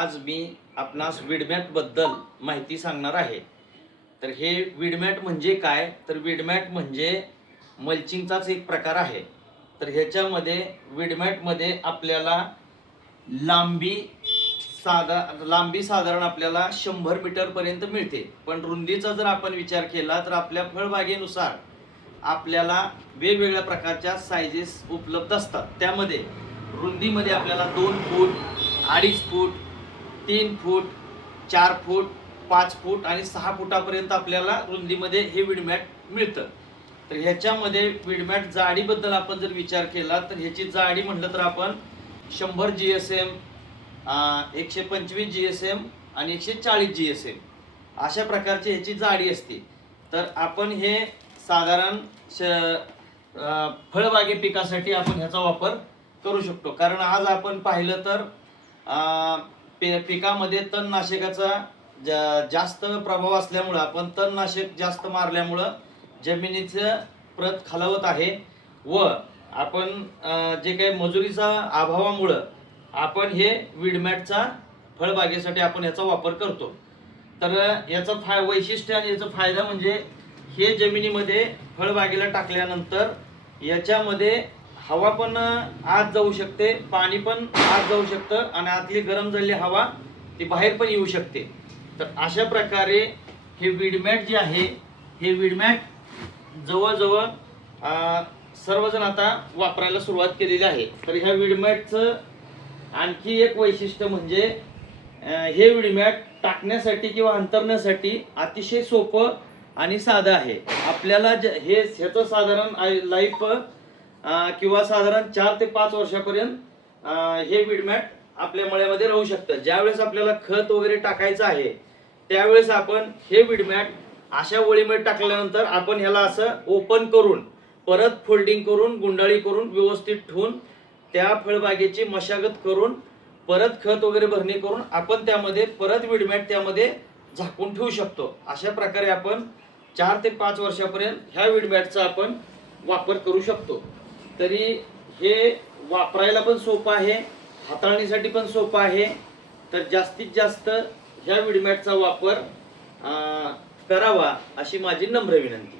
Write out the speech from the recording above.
आज मी आपणास वीडमॅट बद्दल माहिती सांगणार आहे। तर हे वीडमॅट म्हणजे काय, तर वीडमॅट म्हणजे मल्चिंगचाच एक प्रकार आहे। तर ह्याच्यामध्ये वीडमॅट मध्ये आपल्याला लांबी साधारण आपल्याला 100 मीटर पर्यंत मिळते, पण रुंदीचा जर आपण विचार केला तर आपल्या फळबागेनुसार आपल्याला वेगवेगळ्या प्रकारच्या साइजेस उपलब्ध असतात। त्यामध्ये रुंदीमध्ये आपल्याला 2 फूट, 2.5 फूट, 3 फूट, 4 फूट, 5 फूट आणि 6 फुटापर्यंत आपल्याला रुंदीमध्ये हे वीडमॅट मिळतं। तर ह्याच्यामध्ये वीडमॅट जाडीबद्दल आपण जर विचार केला तर ह्याची जाडी म्हटलं तर आपण 100 GSM, 125 GSM आणि 140 GSM अशा प्रकारची ह्याची जाडी असते। तर आपण हे साधारण फळबागे पिकासाठी आपण ह्याचा वापर करू शकतो। कारण आज आपण पाहिलं तर पिकामध्ये तणनाशकाचा जास्त प्रभाव असल्यामुळे आपण तणनाशक जास्त मारल्यामुळं जमिनीचं प्रत खालावत आहे व आपण जे काही मजुरीचा अभावामुळं आपण हे वीडमॅटचा फळबागेसाठी आपण याचा वापर करतो। तर याचं वैशिष्ट्य आणि याचा फायदा म्हणजे हे जमिनीमध्ये फळबागेला टाकल्यानंतर याच्यामध्ये हवा पण आत जाऊ शकते, पाणी पण आत जाऊ शकतं आणि आतली गरम झालेली हवा ती बाहेर पण येऊ शकते। तर अशा प्रकारे हे वीडमॅट जे आहे, हे वीडमॅट जवळजवळ सर्वजण आता वापरायला सुरुवात केलेली आहे। तर ह्या वीडमॅटचं आणखी एक वैशिष्ट्य म्हणजे हे वीडमॅट टाकण्यासाठी किंवा अंतरण्यासाठी अतिशय सोपं आणि साधं आहे। आपल्याला ह्याचं साधारण लाईफ किंवा साधारण 4 ते 5 वर्षापर्यंत हे वीडमॅट आपल्या मळ्यामध्ये राहू शकतं। ज्यावेळेस आपल्याला खत वगैरे टाकायचं आहे त्यावेळेस आपण हे वीडमॅट अशा ओळीमध्ये टाकल्यानंतर आपण ह्याला असं ओपन करून परत फोल्डिंग करून गुंडाळी करून व्यवस्थित ठेवून त्या फळबागेची मशागत करून परत खत वगैरे भरणी करून आपण त्यामध्ये परत वीडमॅट त्यामध्ये झाकून ठेवू शकतो। अशा प्रकारे आपण 4 ते 5 वर्षापर्यंत ह्या वीडमॅटचा आपण वापर करू शकतो। तरी हे वापरायला पण सोपं आहे, हाताळणीसाठी पण सोपं आहे। तर जास्तीत जास्त ह्या वीडमॅटचा वापर करावा अशी माझी नम्र विनंती।